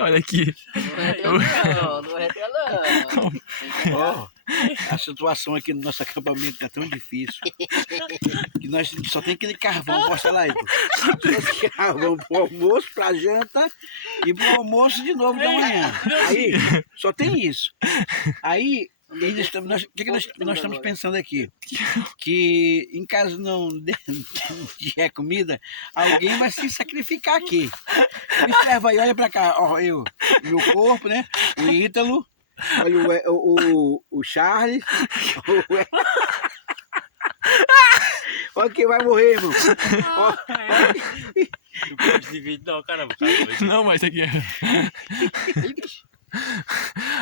Olha aqui. Não arrepiou não. Ó, a situação aqui no nosso acampamento tá tão difícil que nós só tem aquele carvão, mostra lá aí. Esse carvão pro almoço, pra janta e pro almoço de novo da manhã. Aí, só tem isso. Aí, o que nós estamos pensando aqui? Que em caso não tiver comida, alguém vai se sacrificar aqui. Observa aí, olha pra cá, ó, meu corpo, né? O Ítalo, olha o Charles, olha quem vai morrer, irmão. Ó, Não pode dividir não, caramba. Não, mas aqui.